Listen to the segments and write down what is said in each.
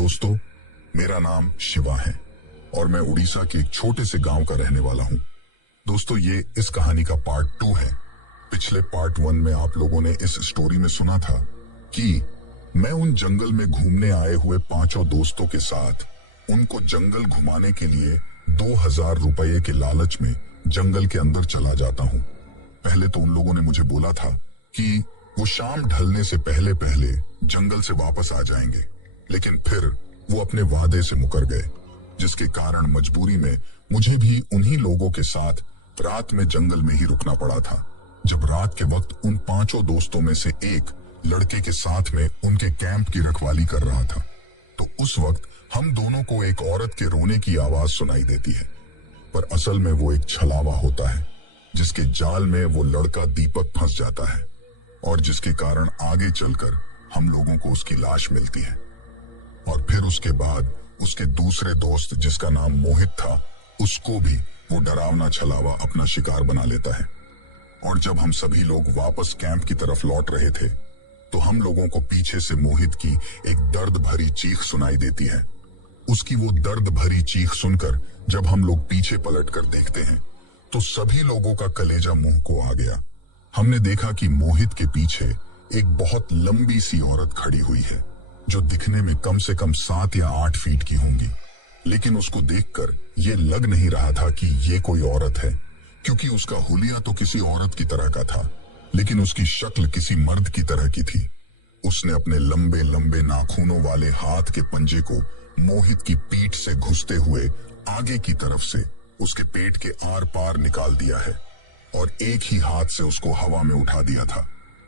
दोस्तों, मेरा नाम शिवा है और मैं उड़ीसा के एक छोटे से गांव का रहने वाला हूं। दोस्तों, ये इस कहानी का पार्ट 2 है। पिछले पार्ट 1 में आप लोगों ने इस स्टोरी में सुना था कि मैं उन जंगल में घूमने आए हुए 5 दोस्तों के साथ उनको जंगल घुमाने के लिए 2000 रुपये के लालच में जंगल के अंदर चला जाता हूं। पहले तो उन लोगों ने मुझे बोला था कि वो शाम ढलने से पहले पहले जंगल से वापस आ जाएंगे, लेकिन फिर वो अपने वादे से मुकर गए, जिसके कारण मजबूरी में मुझे भी उन्हीं लोगों के साथ रात में जंगल में ही रुकना पड़ा था। जब रात के वक्त उन 5 दोस्तों में से एक लड़के के साथ में उनके कैंप की रखवाली कर रहा था, तो उस वक्त हम दोनों को एक औरत के रोने की आवाज सुनाई देती है। पर असल में वो एक छलावा होता है, जिसके जाल में वो लड़का दीपक फंस जाता है और जिसके कारण आगे चलकर हम लोगों को उसकी लाश मिलती है। और फिर उसके बाद उसके दूसरे दोस्त, जिसका नाम मोहित था, उसको भी वो डरावना छलावा अपना शिकार बना लेता है। और जब हम सभी लोग वापस कैंप की तरफ लौट रहे थे, तो हम लोगों को पीछे से मोहित की एक दर्द भरी चीख सुनाई देती है। उसकी वो दर्द भरी चीख सुनकर जब हम लोग पीछे पलट कर देखते हैं, तो सभी लोगों का कलेजा मुंह को आ गया। हमने देखा कि मोहित के पीछे एक बहुत लंबी सी औरत खड़ी हुई है, जो दिखने में कम से कम 7 या 8 फीट की होंगी। लेकिन उसको देखकर ये लग नहीं रहा था कि ये कोई औरत है, क्योंकि उसका हुलिया तो किसी औरत की तरह का था, लेकिन उसकी शक्ल किसी मर्द की तरह की थी। उसने अपने लंबे लंबे नाखूनों वाले हाथ के पंजे को मोहित की पीठ से घुसते हुए आगे की तरफ से उसके पेट के आर पार निकाल दिया है और एक ही हाथ से उसको हवा में उठा दिया था।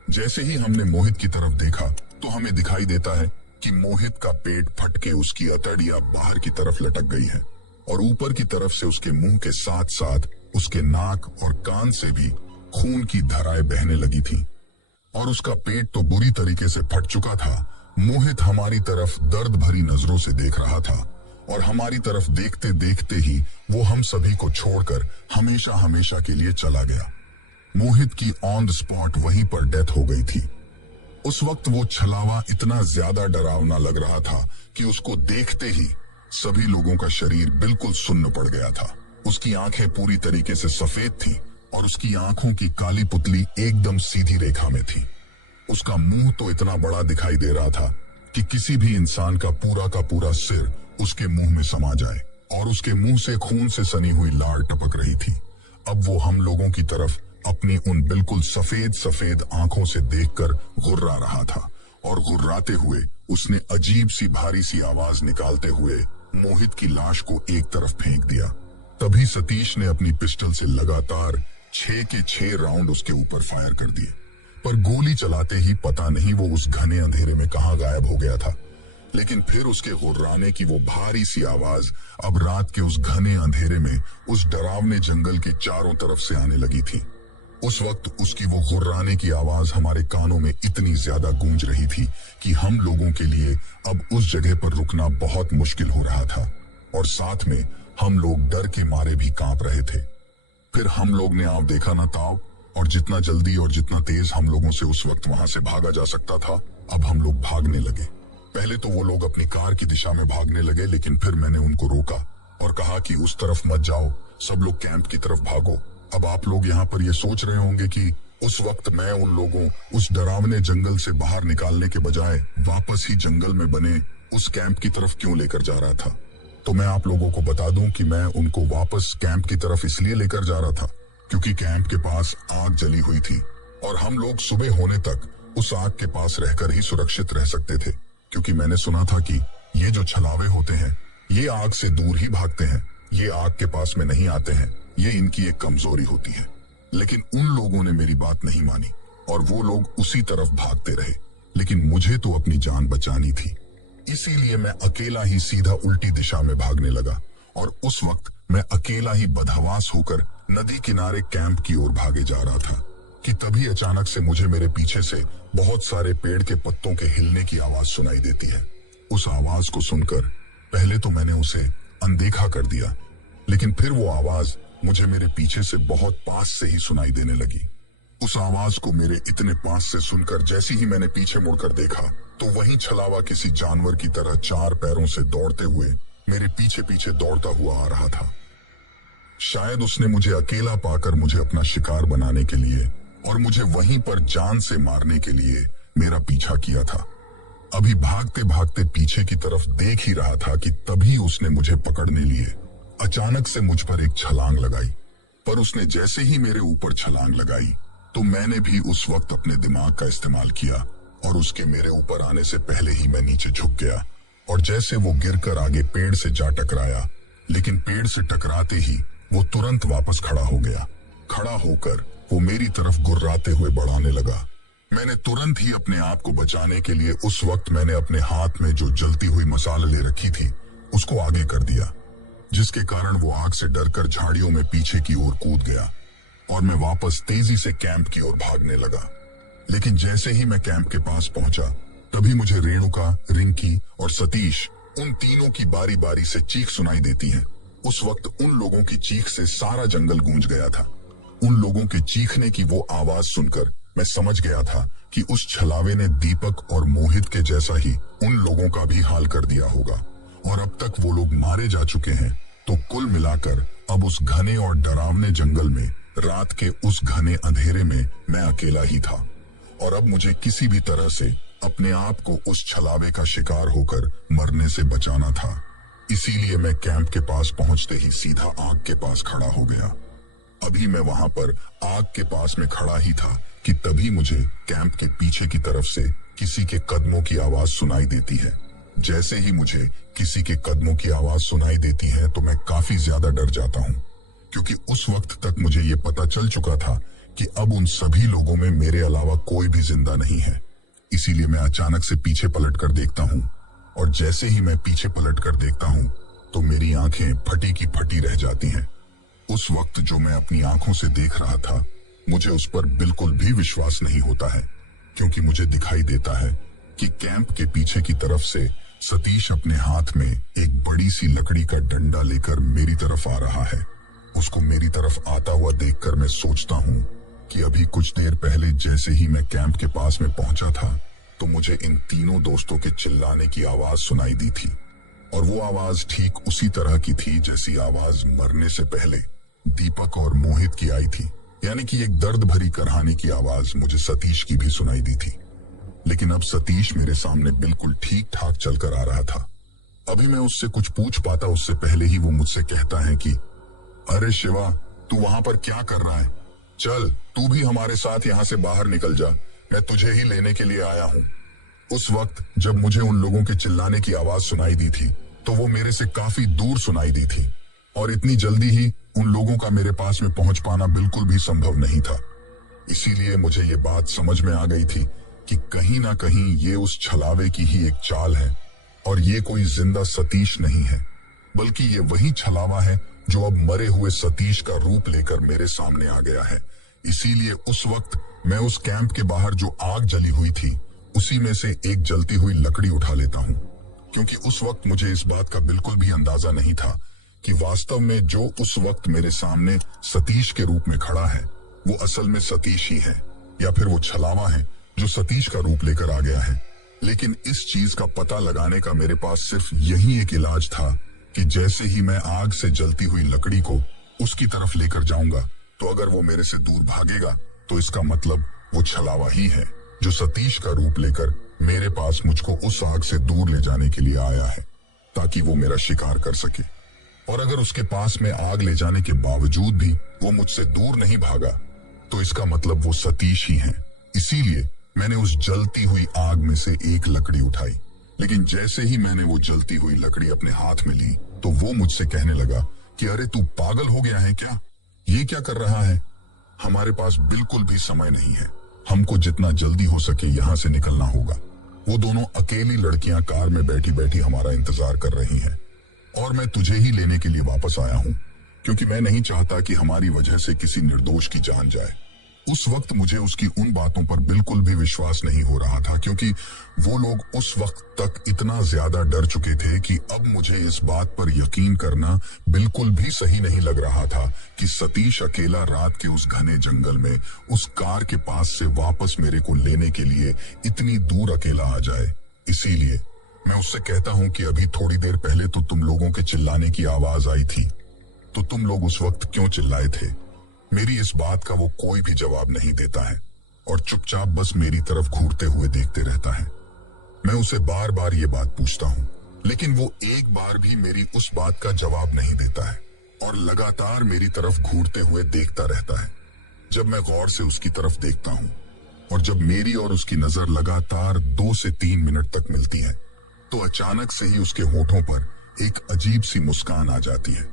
जैसे ही हमने मोहित की तरफ देखा, तो हमें दिखाई देता है कि मोहित का पेट फट के उसकी अतड़ियां बाहर की तरफ लटक गई है और ऊपर की तरफ से उसके मुंह के साथ साथ उसके नाक और कान से भी खून की धाराएं बहने लगी थी और उसका पेट तो बुरी तरीके से फट चुका था। मोहित हमारी तरफ दर्द भरी नजरों से देख रहा था और हमारी तरफ देखते देखते ही वो हम सभी को छोड़कर हमेशा हमेशा के लिए चला गया। मोहित की ऑन द स्पॉट वहीं पर डेथ हो गई थी। उस वक्त वो छलावा इतना ज्यादा डरावना लग रहा था कि उसको देखते ही सभी लोगों का शरीर बिल्कुल सुन्न पड़ गया था। उसकी आंखें पूरी तरीके से सफेद थी और उसकी आंखों की काली पुतली एकदम सीधी रेखा में थी। उसका मुंह तो इतना बड़ा दिखाई दे रहा था कि किसी भी इंसान का पूरा सिर उसके मुंह में समा जाए, और उसके मुंह से खून से सनी हुई लार टपक रही थी। अब वो हम लोगों की तरफ अपनी उन बिल्कुल सफेद सफेद आंखों से देखकर गुर्रा रहा था और गुर्राते हुए उसने अजीब सी भारी सी आवाज निकालते हुए मोहित की लाश को एक तरफ फेंक दिया। तभी सतीश ने अपनी पिस्टल से लगातार 6 के 6 राउंड उसके ऊपर फायर कर दिए, पर गोली चलाते ही पता नहीं वो उस घने अंधेरे में कहां गायब हो गया था। लेकिन फिर उसके गुर्राने की वो भारी सी आवाज अब रात के उस घने अंधेरे में उस डरावने जंगल के चारों तरफ से आने लगी थी। उस वक्त उसकी वो गुर्राने की आवाज हमारे कानों में इतनी ज्यादा गूंज रही थी कि हम लोगों के लिए अब उस जगह पर रुकना बहुत मुश्किल हो रहा था और साथ में हम लोग डर के मारे भी कांप रहे थे। फिर हम लोग ने आप देखा ना ताव, और जितना जल्दी और जितना तेज हम लोगों से उस वक्त वहां से भागा जा सकता था, अब हम लोग भागने लगे। पहले तो वो लोग अपनी कार की दिशा में भागने लगे, लेकिन फिर मैंने उनको रोका और कहा कि उस तरफ मत जाओ, सब लोग कैंप की तरफ भागो। अब आप लोग यहाँ पर ये सोच रहे होंगे कि उस वक्त मैं उन लोगों उस डरावने जंगल से बाहर निकालने के बजाय वापस ही जंगल में बने उस कैंप की तरफ क्यों लेकर जा रहा था। तो मैं आप लोगों को बता दूं कि मैं उनको वापस कैंप की तरफ इसलिए लेकर जा रहा था क्योंकि कैंप के पास आग जली हुई थी और हम लोग सुबह होने तक उस आग के पास रहकर ही सुरक्षित रह सकते थे, क्योंकि मैंने सुना था कि ये जो छलावे होते हैं ये आग से दूर ही भागते हैं, ये आग के पास में नहीं आते हैं, ये इनकी एक कमजोरी होती है। लेकिन उन लोगों ने मेरी बात नहीं मानी और वो लोग उसी तरफ भागते रहे, लेकिन मुझे तो अपनी जान बचानी थी, इसीलिए मैं अकेला ही सीधा उल्टी दिशा में भागने लगा। और उस वक्त मैं अकेला ही बदहवास होकर नदी किनारे कैंप की ओर भागे जा रहा था कि तभी अचानक से मुझे मेरे पीछे से बहुत सारे पेड़ के पत्तों के हिलने की आवाज सुनाई देती है। उस आवाज को सुनकर पहले तो मैंने उसे अनदेखा कर दिया, लेकिन फिर वो आवाज मुझे मेरे पीछे से बहुत पास से ही सुनाई देने लगी। उस आवाज को मेरे इतने पास से सुनकर जैसे ही मैंने पीछे मुड़कर देखा तो वही छलावा किसी जानवर की तरह 4 पैरों से दौड़ते हुए मेरे पीछे पीछे दौड़ता हुआ आ रहा था। शायद उसने मुझे अकेला पाकर मुझे अपना शिकार बनाने के लिए और मुझे वहीं पर जान से मारने के लिए मेरा पीछा किया था। अभी भागते भागते पीछे की तरफ देख ही रहा था कि तभी उसने मुझे पकड़ने लिए अचानक से मुझ पर एक छलांग लगाई। पर उसने जैसे ही मेरे ऊपर छलांग लगाई तो मैंने भी उस वक्त अपने दिमाग का इस्तेमाल किया और उसके मेरे ऊपर आने से पहले ही मैं नीचे झुक गया और जैसे वो गिरकर आगे पेड़ से जा टकराया, लेकिन पेड़ से टकराते ही वो तुरंत वापस खड़ा हो गया। खड़ा होकर वो मेरी तरफ गुर्राते हुए बढ़ाने लगा। मैंने तुरंत ही अपने आप को बचाने के लिए उस वक्त मैंने अपने हाथ में जो जलती हुई मसाला ले रखी थी उसको आगे कर दिया, जिसके कारण वो आग से डरकर झाड़ियों में पीछे की ओर कूद गया और मैं वापस तेजी से कैंप की ओर भागने लगा। लेकिन जैसे ही मैं कैंप के पास पहुंचा तभी मुझे रेणुका, रिंकी और सतीश उन तीनों की बारी बारी से चीख सुनाई देती है। उस वक्त उन लोगों की चीख से सारा जंगल गूंज गया था। उन लोगों के चीखने की वो आवाज सुनकर मैं समझ गया था कि उस छलावे ने दीपक और मोहित के जैसा ही उन लोगों का भी हाल कर दिया होगा और अब तक वो लोग मारे जा चुके हैं। तो कुल मिलाकर अब उस घने और डरावने जंगल में रात के उस घने अंधेरे में मैं अकेला ही था और अब मुझे किसी भी तरह से अपने आप को उस छलावे का शिकार होकर मरने से बचाना था। इसीलिए मैं कैंप के पास पहुंचते ही सीधा आग के पास खड़ा हो गया। अभी मैं वहां पर आग के पास में खड़ा ही था कि तभी मुझे कैंप के पीछे की तरफ से किसी के कदमों की आवाज सुनाई देती है। जैसे ही मुझे किसी के कदमों की आवाज सुनाई देती है तो मैं काफी ज्यादा डर जाता हूँ, क्योंकि उस वक्त तक मुझे ये पता चल चुका था कि अब उन सभी लोगों में मेरे अलावा कोई भी जिंदा नहीं है। इसीलिए मैं अचानक से पीछे पलट कर देखता हूँ और जैसे ही मैं पीछे पलट कर देखता हूँ तो मेरी आंखें फटी की फटी रह जाती हैं। उस वक्त जो मैं अपनी आंखों से देख रहा था मुझे उस पर बिल्कुल भी विश्वास नहीं होता है, क्योंकि मुझे दिखाई देता है कि कैंप के पीछे की तरफ से सतीश अपने हाथ में एक बड़ी सी लकड़ी का डंडा लेकर मेरी तरफ आ रहा है। उसको मेरी तरफ आता हुआ देखकर मैं सोचता हूँ कि अभी कुछ देर पहले जैसे ही मैं कैंप के पास में पहुंचा था तो मुझे इन तीनों दोस्तों के चिल्लाने की आवाज सुनाई दी थी और वो आवाज ठीक उसी तरह की थी जैसी आवाज मरने से पहले दीपक और मोहित की आई थी, यानी कि एक दर्द भरी कहानी की आवाज मुझे सतीश की भी सुनाई दी थी। लेकिन अब सतीश मेरे सामने बिल्कुल ठीक ठाक चलकर आ रहा था। अभी मैं उससे कुछ पूछ पाता उससे पहले ही वो मुझसे कहता है कि अरे शिवा, तू वहां पर क्या कर रहा है? चल तू भी हमारे साथ यहाँ से बाहर निकल जा, मैं तुझे ही लेने के लिए आया हूँ। उस वक्त जब मुझे उन लोगों के चिल्लाने की आवाज सुनाई दी थी तो वो मेरे से काफी दूर सुनाई दी थी और इतनी जल्दी ही उन लोगों का मेरे पास में पहुंच पाना बिल्कुल भी संभव नहीं था। इसीलिए मुझे ये बात समझ में आ गई थी कि कहीं ना कहीं ये उस छलावे की ही एक चाल है और ये कोई जिंदा सतीश नहीं है, बल्कि ये वही छलावा है जो अब मरे हुए सतीश का रूप लेकर मेरे सामने आ गया है। इसीलिए उस वक्त मैं उस कैंप के बाहर जो आग जली हुई थी उसी में से एक जलती हुई लकड़ी उठा लेता हूँ, क्योंकि उस वक्त मुझे इस बात का बिल्कुल भी अंदाजा नहीं था कि वास्तव में जो उस वक्त मेरे सामने सतीश के रूप में खड़ा है वो असल में सतीश ही है या फिर वो छलावा है जो सतीश का रूप लेकर आ गया है। लेकिन इस चीज का पता लगाने का मेरे पास सिर्फ यही एक इलाज था कि जैसे ही मैं आग से जलती हुई लकड़ी को उसकी तरफ लेकर जाऊंगा तो अगर वो मेरे से दूर भागेगा तो इसका मतलब वो छलावा ही है जो सतीश का रूप लेकर मेरे पास मुझको उस आग से दूर ले जाने के लिए आया है ताकि वो मेरा शिकार कर सके। और अगर उसके पास में आग ले जाने के बावजूद भी वो मुझसे दूर नहीं भागा तो इसका मतलब वो सतीश ही है। इसीलिए मैंने उस जलती हुई आग में से एक लकड़ी उठाई, लेकिन जैसे ही मैंने वो जलती हुई लकड़ी अपने हाथ में ली तो वो मुझसे कहने लगा कि अरे तू पागल हो गया है क्या? ये क्या कर रहा है? हमारे पास बिल्कुल भी समय नहीं है, हमको जितना जल्दी हो सके यहाँ से निकलना होगा। वो दोनों अकेली लड़कियां कार में बैठी बैठी हमारा इंतजार कर रही हैं और मैं तुझे ही लेने के लिए वापस आया हूँ, क्योंकि मैं नहीं चाहता कि हमारी वजह से किसी निर्दोष की जान जाए। उस वक्त मुझे उसकी उन बातों पर बिल्कुल भी विश्वास नहीं हो रहा था, क्योंकि वो लोग उस वक्त तक इतना ज्यादा डर चुके थे कि अब मुझे इस बात पर यकीन करना बिल्कुल भी सही नहीं लग रहा था कि सतीश अकेला रात के उस घने जंगल में उस कार के पास से वापस मेरे को लेने के लिए इतनी दूर अकेला आ जाए। इसीलिए मैं उससे कहता हूं कि अभी थोड़ी देर पहले तो तुम लोगों के चिल्लाने की आवाज आई थी, तो तुम लोग उस वक्त क्यों चिल्लाए थे? मेरी इस बात का वो कोई भी जवाब नहीं देता है और चुपचाप बस मेरी तरफ घूरते हुए देखते रहता है। मैं उसे बार बार ये बात पूछता हूँ, लेकिन वो एक बार भी मेरी उस बात का जवाब नहीं देता है और लगातार मेरी तरफ घूरते हुए देखता रहता है। जब मैं गौर से उसकी तरफ देखता हूँ और जब मेरी और उसकी नजर लगातार 2 से 3 मिनट तक मिलती है, तो अचानक से ही उसके होठों पर एक अजीब सी मुस्कान आ जाती है।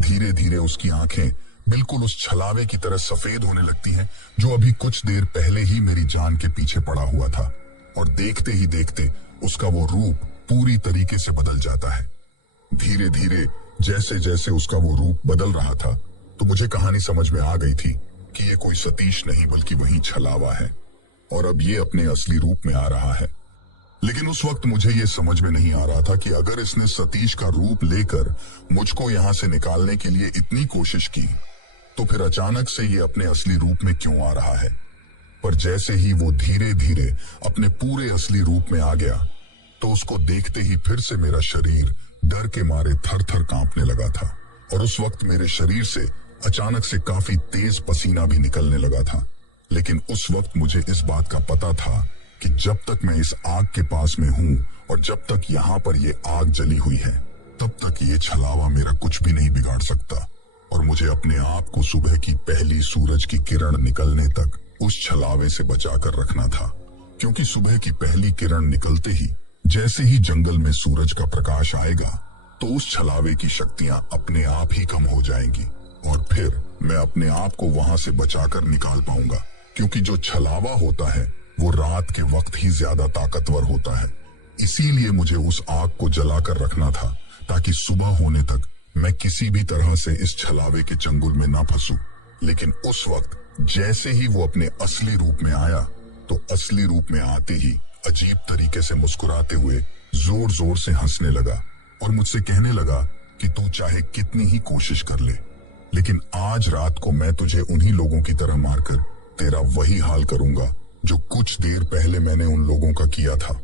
धीरे धीरे उसकी आंखें बिल्कुल उस छलावे की तरह सफेद होने लगती हैं जो अभी कुछ देर पहले ही मेरी जान के पीछे पड़ा हुआ था, और देखते ही देखते उसका वो रूप पूरी तरीके से बदल जाता है। धीरे धीरे जैसे जैसे उसका वो रूप बदल रहा था, तो मुझे कहानी समझ में आ गई थी कि ये कोई सतीश नहीं बल्कि वही छलावा है और अब ये अपने असली रूप में आ रहा है। लेकिन उस वक्त मुझे ये समझ में नहीं आ रहा था कि अगर इसने सतीश का रूप लेकर मुझको यहाँ से निकालने के लिए इतनी कोशिश की, तो फिर अचानक से ये अपने असली रूप में क्यों आ रहा है। पर जैसे ही वो धीरे धीरे अपने पूरे असली रूप में आ गया, तो उसको देखते ही फिर से मेरा शरीर डर के मारे थर थर कांपने लगा था और उस वक्त मेरे शरीर से अचानक से काफी तेज पसीना भी निकलने लगा था। लेकिन उस वक्त मुझे इस बात का पता था कि जब तक मैं इस आग के पास में हूँ और जब तक यहाँ पर ये आग जली हुई है, तब तक ये छलावा मेरा कुछ भी नहीं बिगाड़ सकता और मुझे अपने आप को सुबह की पहली सूरज की किरण निकलने तक उस छलावे से बचाकर रखना था। क्योंकि सुबह की पहली किरण निकलते ही जैसे ही जंगल में सूरज का प्रकाश आएगा, तो उस छलावे की शक्तियां अपने आप ही कम हो जाएंगी और फिर मैं अपने आप को वहां से बचाकर निकाल पाऊंगा। क्योंकि जो छलावा होता है वो रात के वक्त ही ज्यादा ताकतवर होता है। इसीलिए मुझे उस आग को जलाकर रखना था ताकि सुबह होने तक मैं किसी भी तरह से इस छलावे के चंगुल में ना फंसूं। लेकिन उस वक्त जैसे ही वो अपने असली रूप में आया, तो असली रूप में आते ही अजीब तरीके से मुस्कुराते हुए जोर जोर से हंसने लगा और मुझसे कहने लगा कि तू चाहे कितनी ही कोशिश कर ले, लेकिन आज रात को मैं तुझे उन्हीं लोगों की तरह मारकर तेरा वही हाल करूंगा जो कुछ देर पहले मैंने उन लोगों का किया था।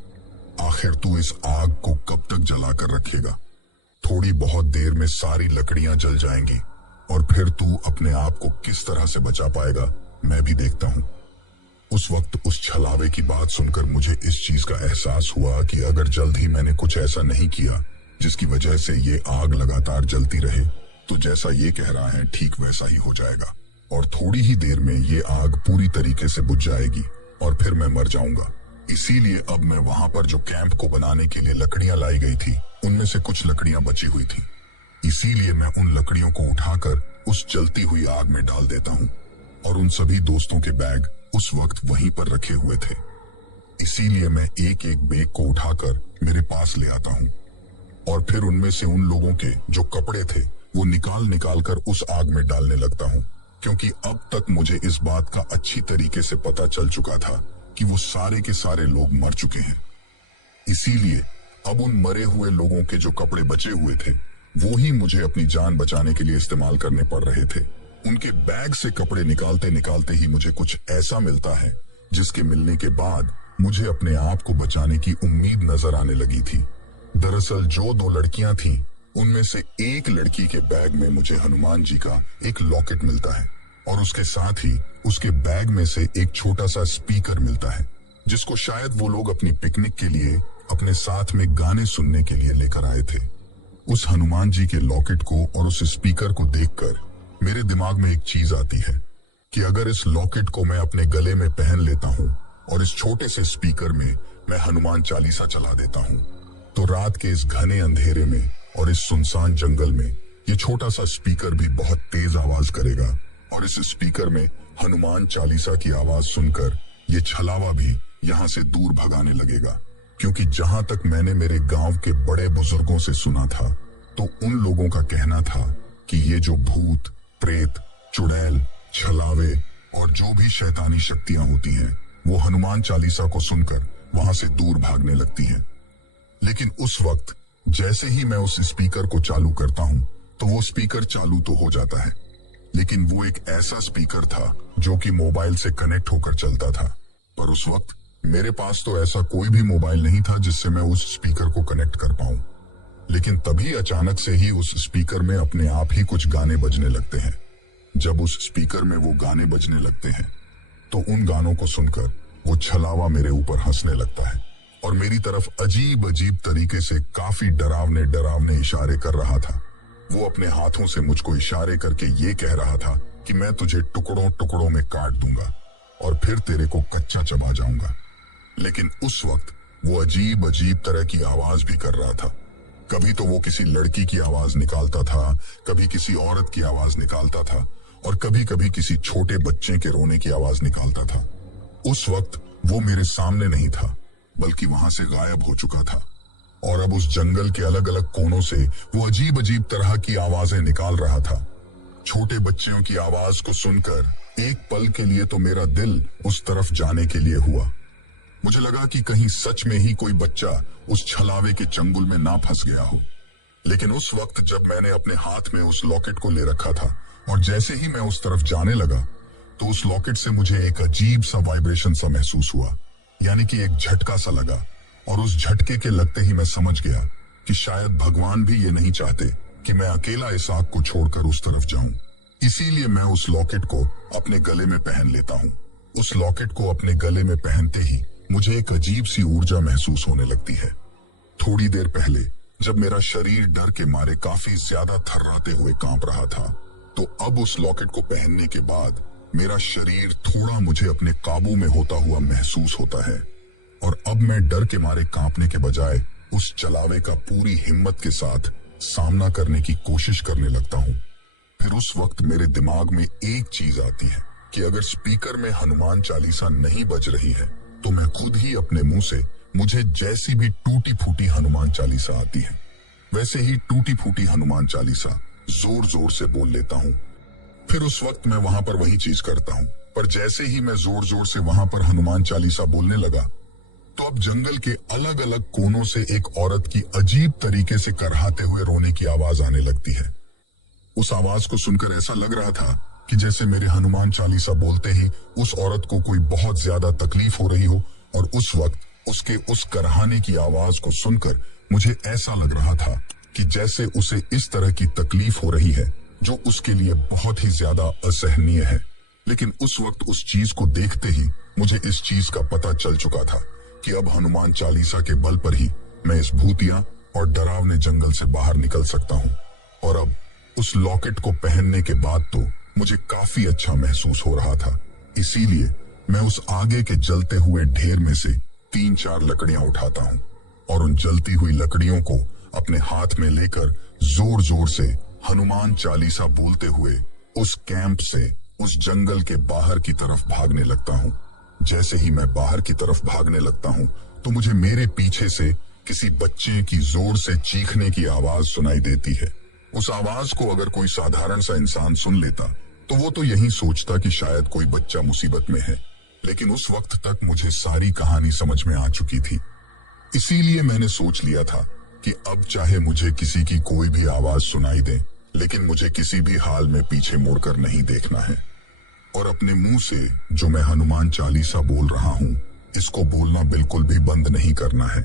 आखिर तू इस आग को कब तक जलाकर रखेगा? थोड़ी बहुत देर में सारी लकड़ियां जल जाएंगी और फिर तू अपने आप को किस तरह से बचा पाएगा, मैं भी देखता हूं। उस वक्त उस छलावे की बात सुनकर मुझे इस चीज का एहसास हुआ कि अगर जल्द ही मैंने कुछ ऐसा नहीं किया जिसकी वजह से ये आग लगातार जलती रहे, तो जैसा ये कह रहा है ठीक वैसा ही हो जाएगा और थोड़ी ही देर में ये आग पूरी तरीके से बुझ जाएगी और फिर मैं मर जाऊंगा। इसीलिए अब मैं वहां पर जो कैंप को बनाने के लिए लकड़ियां लाई गई थी, उनमें से कुछ लकड़ियां बची हुई थी। इसीलिए मैं उन लकड़ियों को उठाकर उस जलती हुई आग में डाल देता हूँ और उन सभी दोस्तों के बैग उस वक्त वहीं पर रखे हुए थे। इसीलिए मैं एक एक बैग को उठाकर मेरे पास ले आता हूँ और फिर उनमें से उन लोगों के जो कपड़े थे वो निकाल निकाल कर उस आग में डालने लगता हूँ, क्योंकि अब तक मुझे इस बात का अच्छी तरीके से पता चल चुका था कि वो सारे के सारे लोग मर चुके हैं। इसीलिए अब उन मरे हुए लोगों के जो कपड़े बचे हुए थे, वो ही मुझे अपनी जान बचाने के लिए इस्तेमाल करने पड़ रहे थे। उनके बैग से कपड़े निकालते निकालते ही मुझे कुछ ऐसा मिलता है जिसके मिलने के बाद मुझे अपने आप को बचाने की उम्मीद नजर आने लगी थी। दरअसल जो 2 लड़कियां थीं, उनमें से एक लड़की के बैग में मुझे हनुमान जी का एक लॉकेट मिलता है और उसके साथ ही उसके बैग में से एक छोटा सा स्पीकर मिलता है, जिसको शायद वो लोग अपनी पिकनिक के लिए अपने साथ में गाने सुनने के लिए लेकर आए थे। उस हनुमान जी के लॉकेट को और उस स्पीकर को देखकर मेरे दिमाग में एक चीज आती है कि अगर इस लॉकेट को मैं अपने गले में पहन लेता हूँ और इस छोटे से स्पीकर में मैं हनुमान चालीसा चला देता हूँ, तो रात के इस घने अंधेरे में और इस सुनसान जंगल में ये छोटा सा स्पीकर भी बहुत तेज आवाज करेगा और इस स्पीकर में हनुमान चालीसा की आवाज सुनकर ये छलावा भी यहाँ से दूर भगाने लगेगा। क्योंकि जहां तक मैंने मेरे गांव के बड़े बुजुर्गों से सुना था, तो उन लोगों का कहना था कि ये जो भूत, प्रेत, चुड़ैल, छलावे और जो भी शैतानी शक्तियां होती हैं वो हनुमान चालीसा को सुनकर वहां से दूर भागने लगती हैं। लेकिन उस वक्त जैसे ही मैं उस स्पीकर को चालू करता हूं तो वो स्पीकर चालू तो हो जाता है, लेकिन वो एक ऐसा स्पीकर था जो कि मोबाइल से कनेक्ट होकर चलता था। पर उस वक्त मेरे पास तो ऐसा कोई भी मोबाइल नहीं था जिससे मैं उस स्पीकर को कनेक्ट कर पाऊं। लेकिन तभी अचानक से ही उस स्पीकर में अपने आप ही कुछ गाने बजने लगते हैं। जब उस स्पीकर में वो गाने बजने लगते हैं तो उन गानों को सुनकर वो छलावा मेरे ऊपर हंसने लगता है और मेरी तरफ अजीब अजीब तरीके से काफी डरावने डरावने इशारे कर रहा था। वो अपने हाथों से मुझको इशारे करके ये कह रहा था कि मैं तुझे टुकड़ों टुकड़ों में काट दूंगा और फिर तेरे को कच्चा चबा जाऊंगा। लेकिन उस वक्त वो अजीब अजीब तरह की आवाज भी कर रहा था। कभी तो वो किसी लड़की की आवाज निकालता था, कभी किसी औरत की आवाज निकालता था और कभी कभी किसी छोटे बच्चे के रोने की आवाज निकालता था। उस वक्त वो मेरे सामने नहीं था बल्कि वहां से गायब हो चुका था और अब उस जंगल के अलग अलग कोनों से वो अजीब अजीब तरह की आवाजें निकाल रहा था। छोटे बच्चों की आवाज को सुनकर एक पल के लिए तो मेरा दिल उस तरफ जाने के लिए हुआ। मुझे लगा कि कहीं सच में ही कोई बच्चा उस छलावे के चंगुल में ना फंस गया हो। लेकिन उस वक्त जब मैंने अपने हाथ में उस लॉकेट को ले रखा था और जैसे ही मैं उस तरफ जाने लगा तो उस लॉकेट से मुझे एक अजीब सा वाइब्रेशन सा महसूस हुआ, यानी कि एक झटका सा लगा। और उस झटके के लगते ही मैं समझ गया कि शायद भगवान भी ये नहीं चाहते कि मैं अकेला इस आग को छोड़कर उस तरफ जाऊं। इसीलिए मैं उस लॉकेट को अपने गले में पहन लेता हूं। उस लॉकेट को अपने गले में पहनते ही मुझे एक अजीब सी ऊर्जा महसूस होने लगती है। थोड़ी देर पहले जब मेरा शरीर डर के मारे काफी ज्यादा थर्राते हुए कांप रहा था, तो अब उस लॉकेट को पहनने के बाद मेरा शरीर थोड़ा मुझे अपने काबू में होता हुआ महसूस होता है और अब मैं डर के मारे कांपने के बजाय उस चलावे का पूरी हिम्मत के साथ सामना करने की कोशिश करने लगता हूँ। फिर उस वक्त मेरे दिमाग में एक चीज आती है कि अगर स्पीकर में हनुमान चालीसा नहीं बज रही है तो मैं खुद ही अपने मुंह से मुझे जैसी भी टूटी फूटी हनुमान चालीसा आती है वैसे ही टूटी फूटी हनुमान चालीसा जोर जोर से बोल लेता हूँ। फिर उस वक्त मैं वहां पर वही चीज करता हूँ, पर जैसे ही मैं जोर जोर से वहां पर हनुमान चालीसा बोलने लगा तो अब जंगल के अलग अलग कोनों से एक औरत की अजीब तरीके से करहाते हुए रोने की आवाज आने लगती है। उस आवाज को सुनकर ऐसा लग रहा था कि जैसे मेरे हनुमान चालीसा बोलते ही उस औरत को कोई बहुत ज्यादा तकलीफ हो रही हो और उस वक्त उसके उस करहाने की आवाज को सुनकर मुझे ऐसा लग रहा था कि जैसे उसे इस तरह की तकलीफ हो रही है जो उसके लिए बहुत ही ज्यादा असहनीय है। लेकिन उस वक्त उस चीज को देखते ही मुझे इस चीज का पता चल चुका था कि अब हनुमान चालीसा के बल पर ही मैं इस भूतिया और डरावने जंगल से बाहर निकल सकता हूँ। और अब उस लॉकेट को पहनने के बाद तो मुझे काफी अच्छा महसूस हो रहा था। इसीलिए मैं उस आगे के जलते हुए ढेर में से 3-4 लकड़ियां उठाता हूँ और उन जलती हुई लकड़ियों को अपने हाथ में लेकर जोर जोर से हनुमान चालीसा बोलते हुए उस कैंप से उस जंगल के बाहर की तरफ भागने लगता हूँ। जैसे ही मैं बाहर की तरफ भागने लगता हूँ तो मुझे मेरे पीछे से किसी बच्चे की जोर से चीखने की आवाज सुनाई देती है। उस आवाज को अगर कोई साधारण सा इंसान सुन लेता तो वो तो यही सोचता कि शायद कोई बच्चा मुसीबत में है, लेकिन उस वक्त तक मुझे सारी कहानी समझ में आ चुकी थी। इसीलिए मैंने सोच लिया था कि अब चाहे मुझे किसी की कोई भी आवाज सुनाई दे, लेकिन मुझे किसी भी हाल में पीछे मुड़कर नहीं देखना है और अपने मुंह से जो मैं हनुमान चालीसा बोल रहा हूँ इसको बोलना बिल्कुल भी बंद नहीं करना है।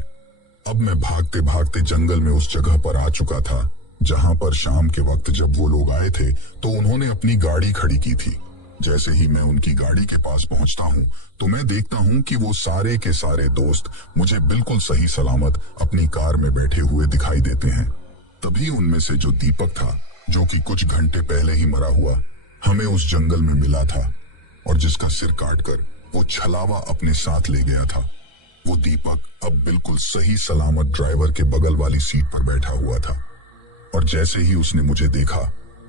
अब मैं भागते भागते जंगल में उस जगह पर आ चुका था जहां पर शाम के वक्त जब वो लोग आए थे तो उन्होंने अपनी गाड़ी खड़ी की थी। जैसे ही मैं उनकी गाड़ी के पास पहुंचता हूं तो मैं देखता हूं कि वो सारे के सारे दोस्त मुझे बिल्कुल सही सलामत अपनी कार में बैठे हुए दिखाई देते हैं। तभी उनमें से जो दीपक था, जो कि कुछ घंटे पहले ही मरा हुआ हमें उस जंगल में मिला था और जिसका सिर काटकर वो छलावा अपने साथ ले गया था, वो दीपक अब बिल्कुल सही सलामत ड्राइवर के बगल वाली सीट पर बैठा हुआ था। और जैसे ही उसने मुझे देखा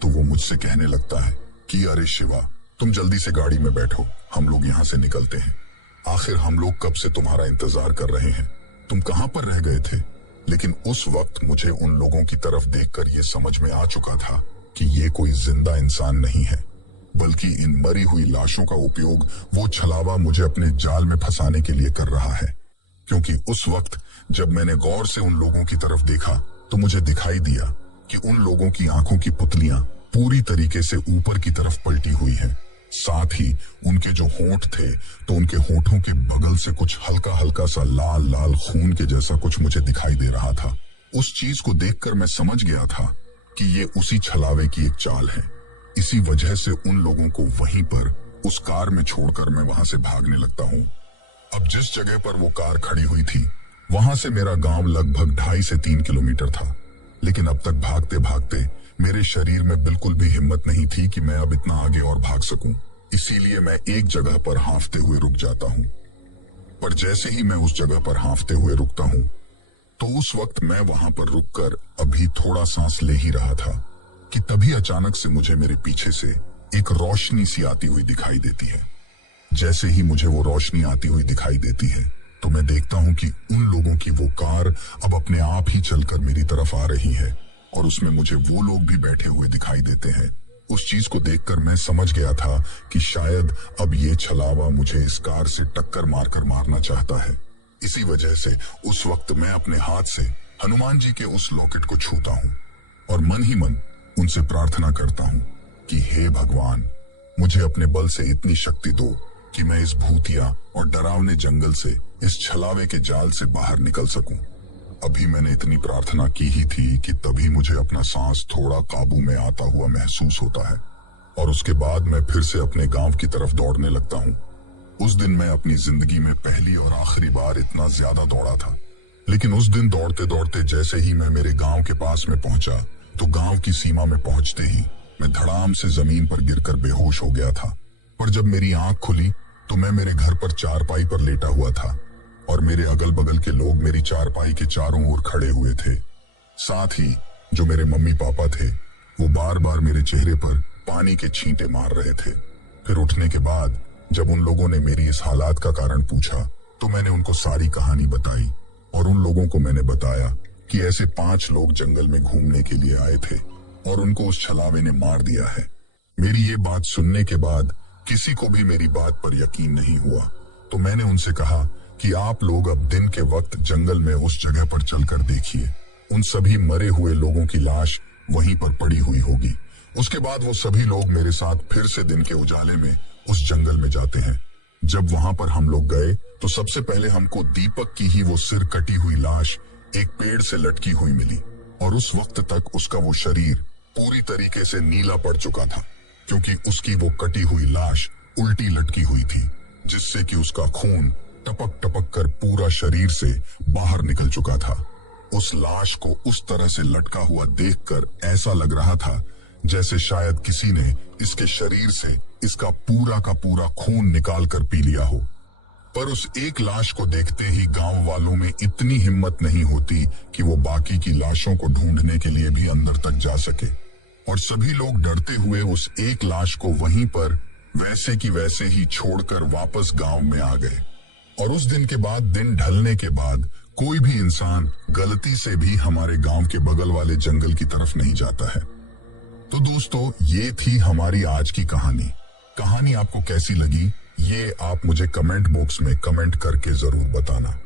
तो वो मुझसे कहने लगता है कि अरे शिवा, तुम जल्दी से गाड़ी में बैठो, हम लोग यहाँ से निकलते हैं। आखिर हम लोग कब से तुम्हारा इंतजार कर रहे हैं, तुम कहाँ पर रह गए थे। लेकिन उस वक्त मुझे उन लोगों की तरफ देखकर ये समझ में आ चुका था कि ये कोई जिंदा इंसान नहीं है, बल्कि इन मरी हुई लाशों का उपयोग वो छलावा मुझे अपने जाल में फंसाने के लिए कर रहा है। क्योंकि उस वक्त जब मैंने गौर से उन लोगों की तरफ देखा तो मुझे दिखाई दिया कि उन लोगों की आंखों की पुतलियां पूरी तरीके से ऊपर की तरफ पलटी हुई हैं। साथ ही उनके जो होंठ थे तो उनके होंठों के बगल से कुछ हल्का हल्का सा लाल लाल खून के जैसा कुछ मुझे दिखाई दे रहा था। उस चीज को देखकर मैं समझ गया था कि ये उसी छलावे की एक चाल है। इसी वजह से उन लोगों को वहीं पर उस कार में छोड़कर मैं वहां से भागने लगता हूँ। अब जिस जगह पर वो कार खड़ी हुई थी वहां से मेरा गांव लगभग 2.5 से 3 किलोमीटर था। लेकिन अब तक भागते भागते मेरे शरीर में बिल्कुल भी हिम्मत नहीं थी कि मैं अब इतना आगे और भाग सकूं। इसीलिए मैं एक जगह पर हांफते हुए रुक जाता हूं। पर जैसे ही मैं उस जगह पर हांफते हुए रुकता हूं तो उस वक्त मैं वहां पर रुककर अभी थोड़ा सांस ले ही रहा था कि तभी अचानक से मुझे मेरे पीछे से एक रोशनी सी आती हुई दिखाई देती है। जैसे ही मुझे वो रोशनी आती हुई दिखाई देती है तो मैं देखता हूं कि उन लोगों की वो कार अब अपने आप ही चलकर मेरी तरफ आ रही है और उसमें मुझे वो लोग भी बैठे हुए दिखाई देते हैं। उस चीज को देखकर मैं समझ गया था कि शायद अब ये छलावा मुझे इस कार से टक्कर मारकर मारना चाहता है। इसी वजह से उस वक्त मैं अपने हाथ से हनुमान जी के उस लॉकेट को छूता हूँ और मन ही मन उनसे प्रार्थना करता हूँ कि हे भगवान, मुझे अपने बल से इतनी शक्ति दो कि मैं इस भूतिया और डरावने जंगल से इस छलावे के जाल से बाहर निकल सकूं। अभी मैंने इतनी प्रार्थना की ही थी कि तभी मुझे अपना सांस थोड़ा काबू में आता हुआ महसूस होता है और उसके बाद मैं फिर से अपने गांव की तरफ दौड़ने लगता हूं। उस दिन मैं अपनी जिंदगी में पहली और आखिरी बार इतना ज्यादा दौड़ा था। लेकिन उस दिन दौड़ते दौड़ते जैसे ही मैं मेरे गांव के पास में पहुंचा तो गांव की सीमा में पहुंचते ही मैं धड़ाम से जमीन पर गिरकर बेहोश हो गया था। पर जब मेरी आंख खुली तो मैं मेरे घर पर चारपाई पर लेटा हुआ था और मेरे अगल बगल के लोग मेरी चारपाई के चारों ओर खड़े हुए थे। साथ ही जो मेरे मम्मी पापा थे वो बार बार मेरे चेहरे पर पानी के छींटे मार रहे थे। फिर उठने के बाद जब उन लोगों ने मेरी इस हालात का कारण पूछा तो मैंने उनको सारी कहानी बताई और उन लोगों को मैंने बताया कि ऐसे 5 लोग जंगल में घूमने के लिए आए थे और उनको उस छलावे ने मार दिया है। मेरी ये बात सुनने के बाद किसी को भी मेरी बात पर यकीन नहीं हुआ तो मैंने उनसे कहा कि आप लोग अब दिन के वक्त जंगल में उस जगह पर चलकर देखिए, उन सभी मरे हुए लोगों की लाश वहीं पर पड़ी हुई होगी। उसके बाद वो सभी लोग मेरे साथ फिर से दिन के उजाले में उस जंगल में जाते हैं। जब वहां पर हम लोग गए तो सबसे पहले हमको दीपक की ही वो सिर कटी हुई लाश एक पेड़ से लटकी हुई मिली और उस वक्त तक उसका वो शरीर पूरी तरीके से नीला पड़ चुका था क्योंकि उसकी वो कटी हुई लाश उल्टी लटकी हुई थी, जिससे कि उसका खून टपक टपक कर पूरा शरीर से बाहर निकल चुका था। उस लाश को उस तरह से लटका हुआ देखकर ऐसा लग रहा था जैसे शायद किसी ने इसके शरीर से इसका पूरा का पूरा खून निकाल कर पी लिया हो। पर उस एक लाश को देखते ही गांव वालों में इतनी हिम्मत नहीं होती कि वो बाकी की लाशों को ढूंढने के लिए भी अंदर तक जा सके और सभी लोग डरते हुए उस एक लाश को वहीं पर वैसे की वैसे ही छोड़कर वापस गांव में आ गए। और उस दिन के बाद दिन ढलने के बाद कोई भी इंसान गलती से भी हमारे गांव के बगल वाले जंगल की तरफ नहीं जाता है। तो दोस्तों, ये थी हमारी आज की कहानी। कहानी आपको कैसी लगी ये आप मुझे कमेंट बॉक्स में कमेंट करके जरूर बताना।